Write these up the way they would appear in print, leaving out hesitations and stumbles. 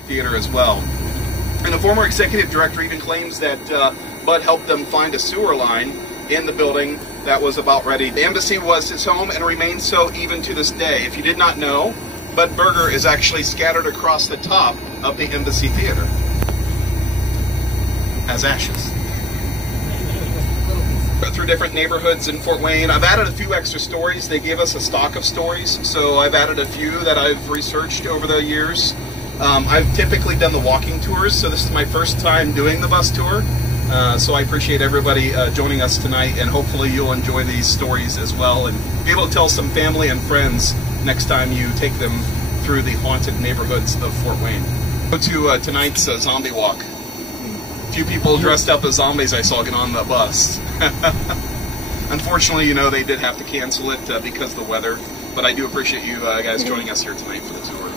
Theater as well. And the former executive director even claims that Bud helped them find a sewer line in the building that was about ready. The Embassy was his home and remains so even to this day. If you did not know, Bud Burger is actually scattered across the top of the Embassy Theater as ashes. Through different neighborhoods in Fort Wayne. I've added a few extra stories. They gave us a stock of stories, so I've added a few that I've researched over the years. I've typically done the walking tours, so this is my first time doing the bus tour. So I appreciate everybody joining us tonight, and hopefully you'll enjoy these stories as well and be able to tell some family and friends next time you take them through the haunted neighborhoods of Fort Wayne. Go to tonight's zombie walk. A few people dressed up as zombies I saw get on the bus. Unfortunately, you know, they did have to cancel it because of the weather, but I do appreciate you guys joining us here tonight for the tour.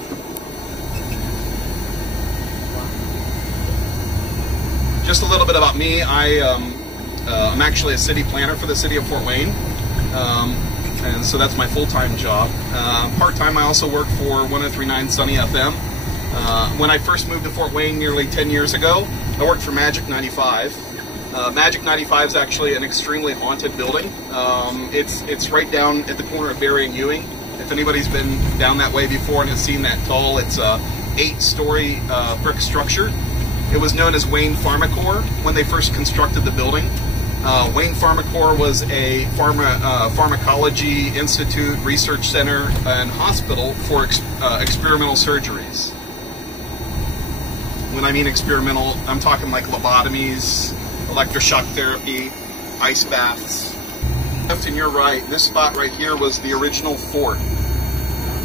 Just a little bit about me. I'm actually a city planner for the city of Fort Wayne, and so that's my full-time job. Part-time, I also work for 103.9 Sunny FM. When I first moved to Fort Wayne nearly 10 years ago, I worked for Magic 95. Magic 95 is actually an extremely haunted building. It's right down at the corner of Berry and Ewing. If anybody's been down that way before and has seen that tall, it's a 8-story brick structure. It was known as Wayne Pharmacorp when they first constructed the building. Wayne Pharmacorp was a pharmacology institute, research center, and hospital for experimental surgeries. When I mean experimental, I'm talking like lobotomies, electroshock therapy, ice baths. Left and your right, this spot right here was the original fort.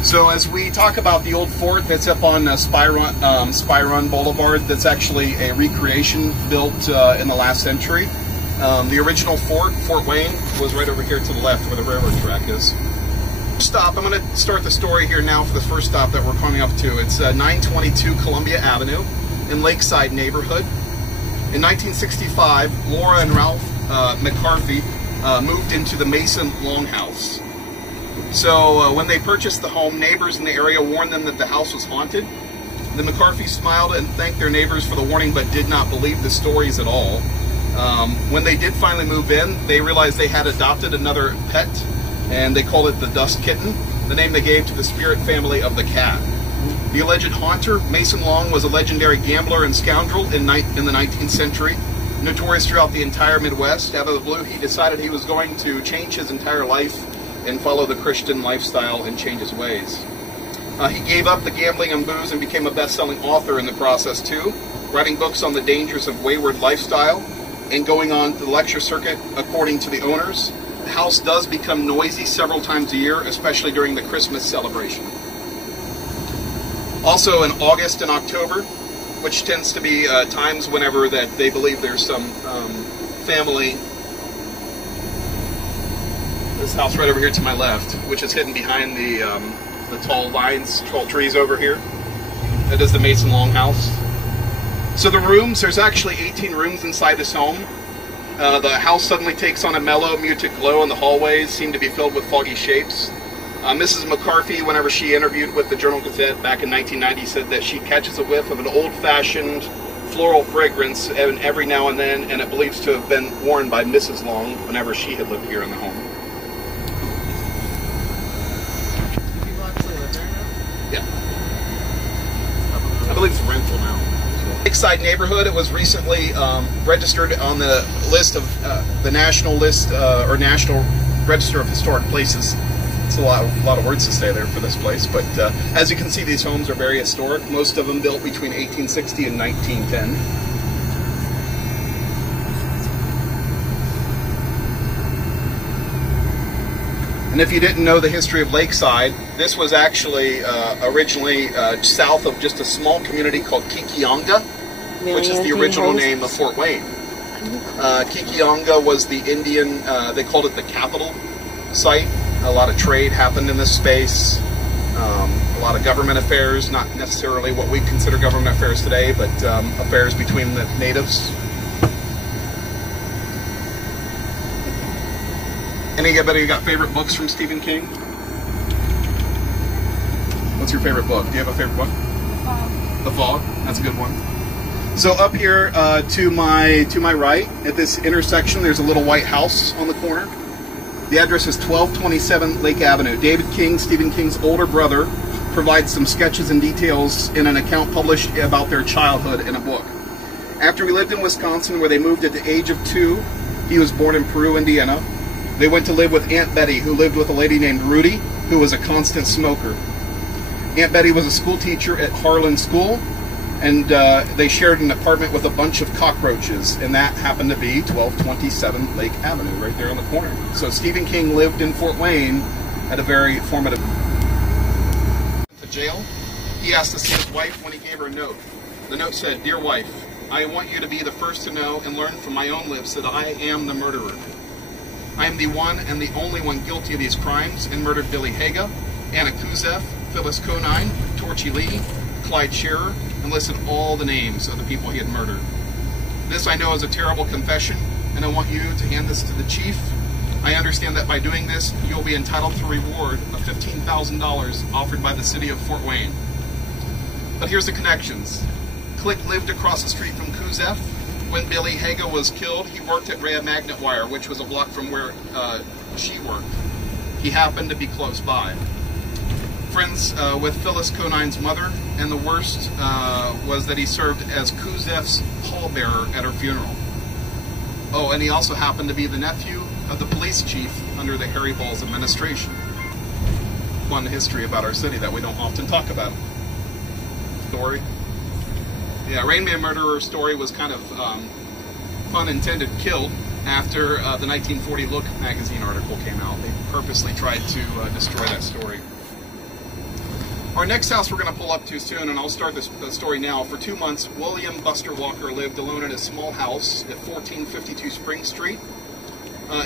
So as we talk about the old fort that's up on Spy Run Boulevard, that's actually a recreation built in the last century. The original fort, Fort Wayne, was right over here to the left where the railroad track is. Stop. I'm going to start the story here now for the first stop that we're coming up to. It's 922 Columbia Avenue in Lakeside neighborhood. In 1965, Laura and Ralph McCarthy moved into the Mason Longhouse. So when they purchased the home, neighbors in the area warned them that the house was haunted. The McCarthys smiled and thanked their neighbors for the warning, but did not believe the stories at all. When they did finally move in, they realized they had adopted another pet, and they called it the Dust Kitten, the name they gave to the spirit family of the cat. The alleged haunter, Mason Long, was a legendary gambler and scoundrel in the 19th century, notorious throughout the entire Midwest. Out of the blue, he decided he was going to change his entire life and follow the Christian lifestyle and change his ways. He gave up the gambling and booze and became a best-selling author in the process too, writing books on the dangers of wayward lifestyle and going on the lecture circuit according to the owners. The house does become noisy several times a year, especially during the Christmas celebration. Also in August and October, which tends to be times whenever that they believe there's some family. This house right over here to my left, which is hidden behind the tall vines, tall trees over here. That is the Mason Long house. So the rooms, there's actually 18 rooms inside this home. The house suddenly takes on a mellow, muted glow, and the hallways seem to be filled with foggy shapes. Mrs. McCarthy, whenever she interviewed with the Journal-Gazette back in 1990, said that she catches a whiff of an old-fashioned floral fragrance every now and then, and it believes to have been worn by Mrs. Long whenever she had lived here in the home. Yeah. I believe it's rental now. Lakeside neighborhood, it was recently registered on the list of the national list or National Register of Historic Places. It's a lot of words to say there for this place, but as you can see, these homes are very historic. Most of them built between 1860 and 1910. And if you didn't know the history of Lakeside, this was actually originally south of just a small community called Kikionga, which is the original name of Fort Wayne. Kikionga was the Indian, they called it the capital site. A lot of trade happened in this space, a lot of government affairs, not necessarily what we consider government affairs today, but affairs between the natives. Anybody got favorite books from Stephen King? What's your favorite book? Do you have a favorite book? The fog. That's a good one. So up here to my right at this intersection, there's a little white house on the corner. The address is 1227 Lake Avenue. David King, Stephen King's older brother, provides some sketches and details in an account published about their childhood in a book. After we lived in Wisconsin, where they moved at the age of 2, he was born in Peru, Indiana. They went to live with Aunt Betty, who lived with a lady named Rudy, who was a constant smoker. Aunt Betty was a school teacher at Harlan School, and they shared an apartment with a bunch of cockroaches, and that happened to be 1227 Lake Avenue, right there on the corner. So Stephen King lived in Fort Wayne at a very formative... To jail, he asked to see his wife when he gave her a note. The note said, "Dear wife, I want you to be the first to know and learn from my own lips that I am the murderer. I am the one and the only one guilty of these crimes and murdered Billy Haga, Anna Kuzeth, Phyllis Conine, Torchy Lee, Clyde Shearer, and listed all the names of the people he had murdered. This I know is a terrible confession, and I want you to hand this to the chief. I understand that by doing this, you'll be entitled to a reward of $15,000 offered by the city of Fort Wayne." But here's the connections. Click lived across the street from Kuzeth. When Billy Haga was killed, he worked at Rhea Magnet Wire, which was a block from where she worked. He happened to be close by. Friends with Phyllis Conine's mother, and the worst was that he served as Kuzeth's pallbearer at her funeral. Oh, and he also happened to be the nephew of the police chief under the Harry Balls administration. Fun history about our city that we don't often talk about. Story. Yeah, Rain Man Murderer story was kind of, pun intended, killed after the 1940 Look magazine article came out. They purposely tried to destroy that story. Our next house we're going to pull up to soon, and I'll start this story now. For 2 months, William Buster Walker lived alone in a small house at 1452 Spring Street.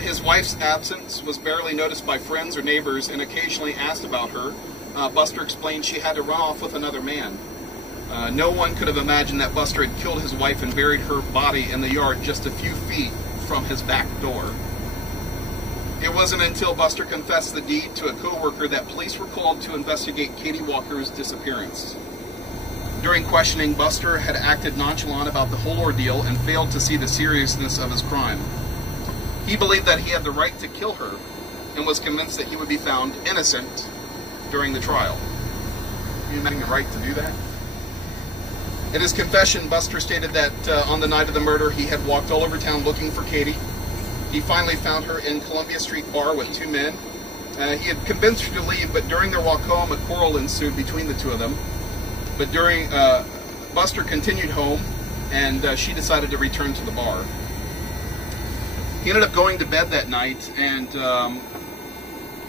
His wife's absence was barely noticed by friends or neighbors, and occasionally asked about her. Buster explained she had to run off with another man. No one could have imagined that Buster had killed his wife and buried her body in the yard just a few feet from his back door. It wasn't until Buster confessed the deed to a co-worker that police were called to investigate Katie Walker's disappearance. During questioning, Buster had acted nonchalant about the whole ordeal and failed to see the seriousness of his crime. He believed that he had the right to kill her and was convinced that he would be found innocent during the trial. You having the right to do that? In his confession, Buster stated that on the night of the murder, he had walked all over town looking for Katie. He finally found her in Columbia Street Bar with 2 men. He had convinced her to leave, but during their walk home, a quarrel ensued between the 2 of them. But Buster continued home, and she decided to return to the bar. He ended up going to bed that night, and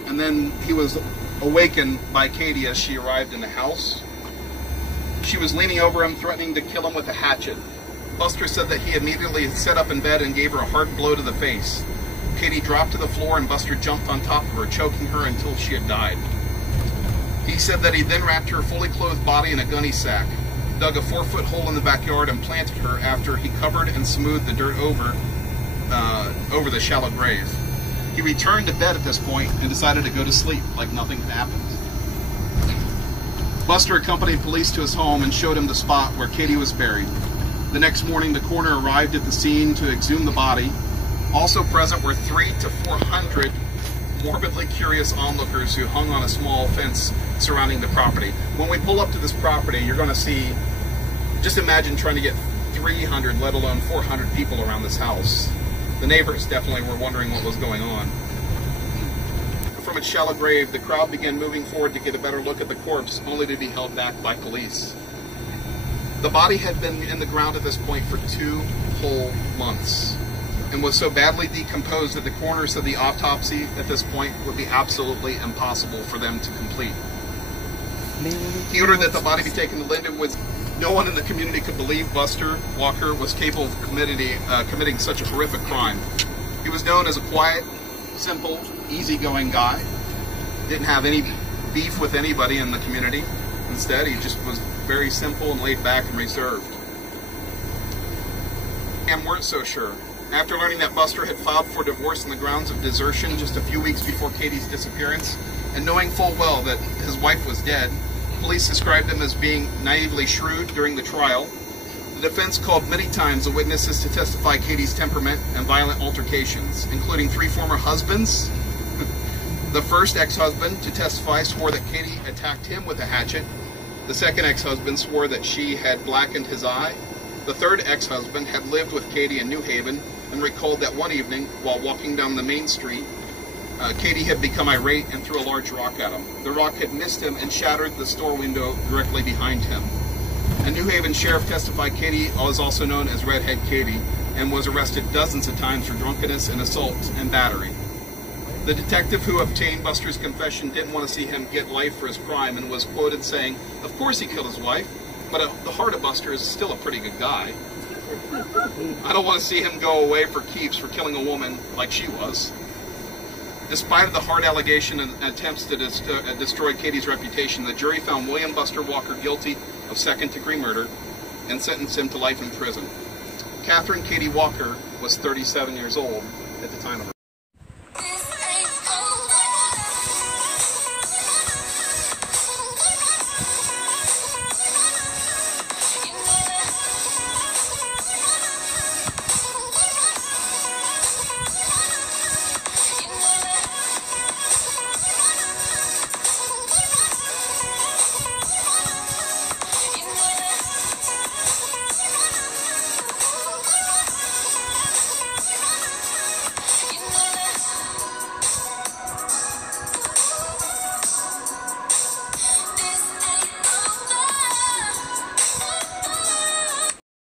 then he was awakened by Katie as she arrived in the house. She was leaning over him, threatening to kill him with a hatchet. Buster said that he immediately sat up in bed and gave her a hard blow to the face. Katie dropped to the floor, and Buster jumped on top of her, choking her until she had died. He said that he then wrapped her fully clothed body in a gunny sack, dug a 4-foot hole in the backyard, and planted her after he covered and smoothed the dirt over the shallow grave. He returned to bed at this point and decided to go to sleep like nothing had happened. Buster accompanied police to his home and showed him the spot where Katie was buried. The next morning, the coroner arrived at the scene to exhume the body. Also present were 300 to 400 morbidly curious onlookers who hung on a small fence surrounding the property. When we pull up to this property, you're going to see, just imagine trying to get 300, let alone 400 people around this house. The neighbors definitely were wondering what was going on. From its shallow grave, the crowd began moving forward to get a better look at the corpse, only to be held back by police. The body had been in the ground at this point for 2 whole months and was so badly decomposed that the coroner said the autopsy at this point would be absolutely impossible for them to complete. He ordered that the body be taken to Lindenwood. No one in the community could believe Buster Walker was capable of committing such a horrific crime. He was known as a quiet, simple, easygoing guy. Didn't have any beef with anybody in the community. Instead, he just was very simple and laid back and reserved. And weren't so sure. After learning that Buster had filed for divorce on the grounds of desertion just a few weeks before Katie's disappearance, and knowing full well that his wife was dead, Police described him as being naively shrewd during the trial. The defense called many times the witnesses to testify Katie's temperament and violent altercations, including 3 former husbands. The first ex-husband to testify swore that Katie attacked him with a hatchet. The second ex-husband swore that she had blackened his eye. The third ex-husband had lived with Katie in New Haven and recalled that one evening, while walking down the main street, Katie had become irate and threw a large rock at him. The rock had missed him and shattered the store window directly behind him. A New Haven sheriff testified Katie was also known as Redhead Katie and was arrested dozens of times for drunkenness and assault and battery. The detective who obtained Buster's confession didn't want to see him get life for his crime and was quoted saying, "Of course he killed his wife, but at the heart of Buster is still a pretty good guy. I don't want to see him go away for keeps for killing a woman like she was." Despite the hard allegation and attempts to destroy Katie's reputation, the jury found William Buster Walker guilty of second-degree murder and sentenced him to life in prison. Catherine Katie Walker was 37 years old at the time of her